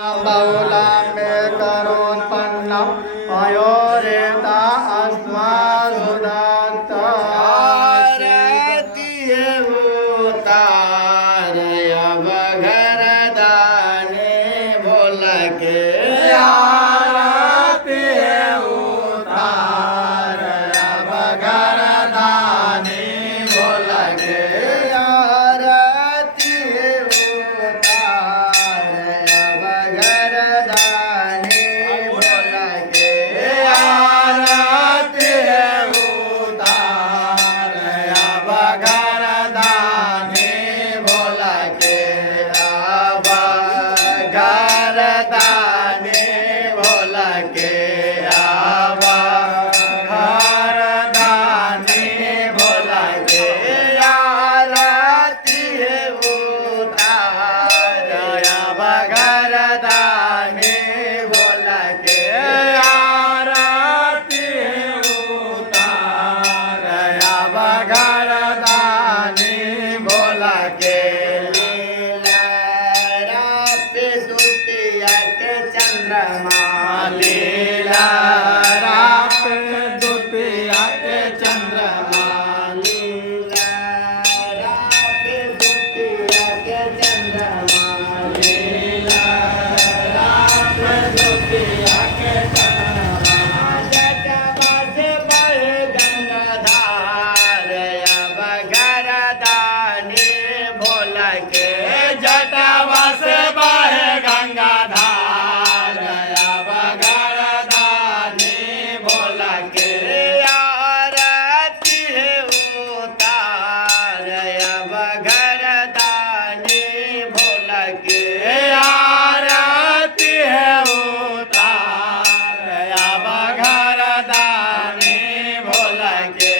बहुला मे करोत्पन्नम् अयोरेता अस्मा सुदत्त आरती उतारय बगरदाने बोल के आरती उतारय बगरदाने बोल के आरती उतारय बगरदाने बोल के आरती उतारय बगरदाने बोल के बगरदाने बोल के बगरदाने बोल के आरती उतारय बगरदाने बोल के आरती उतारय बगरदाने बोल के लीला पे द्वितीया के चंद्रमा लीला पे द्वितीया के चंद्रमा लीला पे द्वितीया के चंद्रमा लीला पे द्वितीया के चंद्रमा जटवा से बहे गंगाधार बगरदाने बोल के जटवा से बहे गंगाधार बगरदाने बोल के आरती उतारय बगरदाने बोल के आरती उतारय बगरदाने बोल के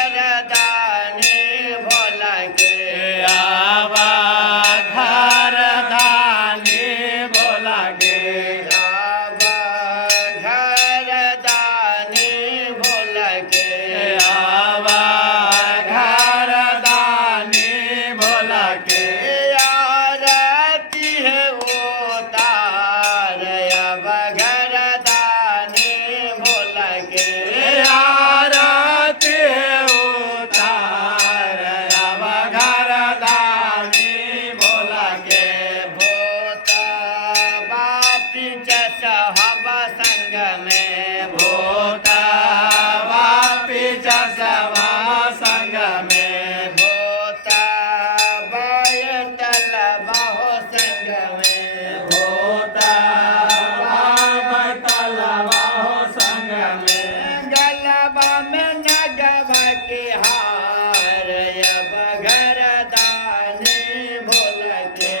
बगरदाने बोल के बगरदाने बोल के बगरदाने बोल के बगरदाने बोल के आरती उतारय बगरदाने बोल के आरती उतारय बगरदाने बोल के भूत बापी सहब संग में भूत बापी सहब संग में भूत बायतल बहु संग में भूत बायतल बहु संग में गलबा में नगवा के हारय बगरदाने बोल के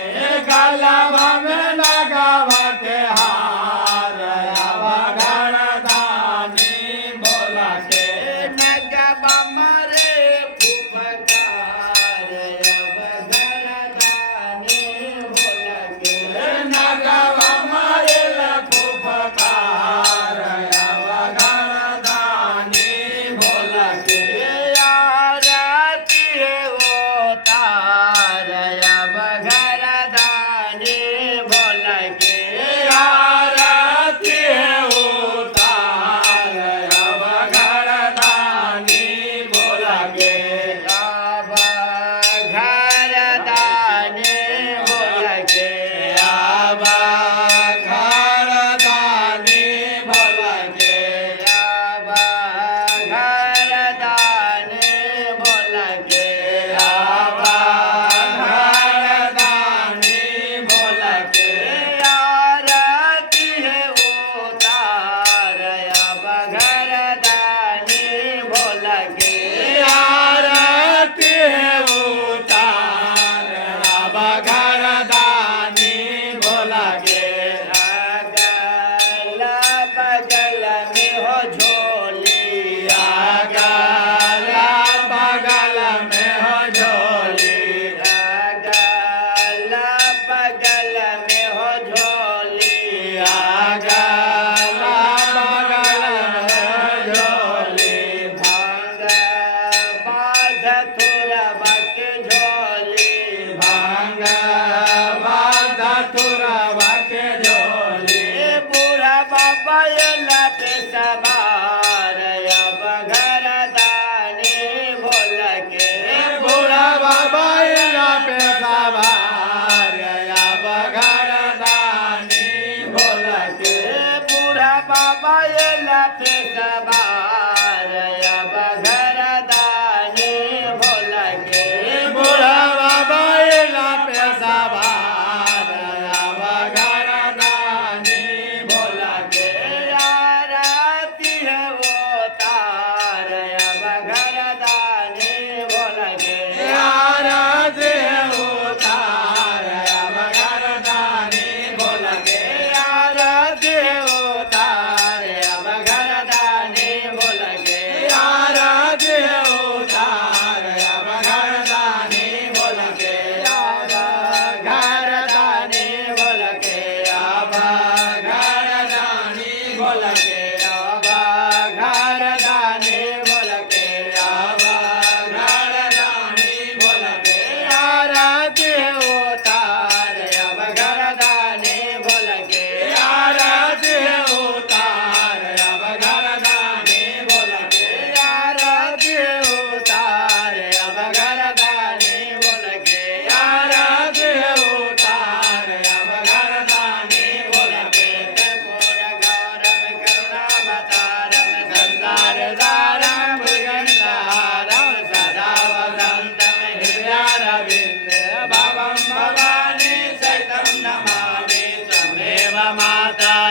गलबा में नगवा के हारय बगरदाने बोल के नगवा मरे फुफकारय बगरदाने बोल के नगवा मरे फुफकारय बगरदाने बोल के आरती उतारय बगरदाने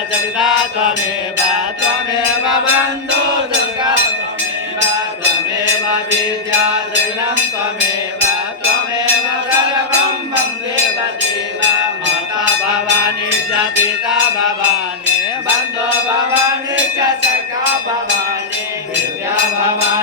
च पिता त्वमेव त्वमेव बन्धु दुर्गा त्वमेव त्वमेव विद्या द्रविणं त्वमेव त्वमेव सर्वं मम देवदेव माता भवानी च पिता भवानी बन्धु भवानी च सखा भवानी विद्या भवानी